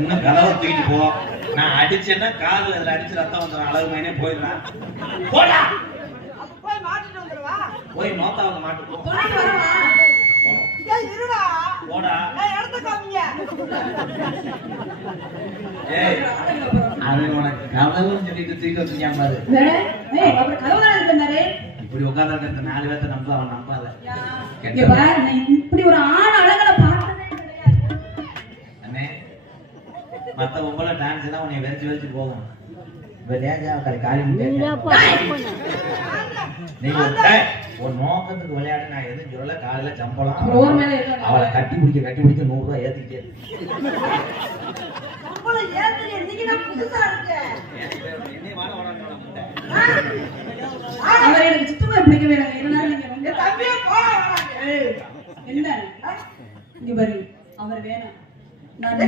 இன்னும் கதவை தூக்கிட்டு போ. நான் அடிச்சேன்னா காது அதுல அடிச்சு ரத்தம் வந்துடும். அளவு மைனே போயிடுறான். போடா போய் மாட்டிட்டு வந்துருவா. போய் நோத்தாவுக்கு மாட்டு போ. இருடா போடா எடுத்து காமிங்க. ஏய் அது உனக்கு கதவுன்னு சொல்லிட்டு தூக்கிட்டு வச்சுக்காம பாரு. அப்புறம் கதவுல இருந்தாரு இப்படி உட்கார்ந்து 4 பேர்த்த நம்ப அவன் நம்பாத. இப்படி ஒரு ஆண் அழகனை பார்த்ததே கிடையாது அண்ணே. மத்த பொம்பளை டான்ஸ் தான் உன்னை வெறிச்சு வெறிச்சு போகும். நீங்க ஒரு நோக்கத்துக்கு விளையாடு. நான் எதுவும் சொல்ல. காலையில சம்பளம் அவளை கட்டி பிடிக்க 100 ரூபாய் ஏத்திக்கிட்டே அவர் எனக்கு சுத்தமா பிடிக்கவே இல்லை. என்ன இங்க பாரு, அவர் வேணாம். நான்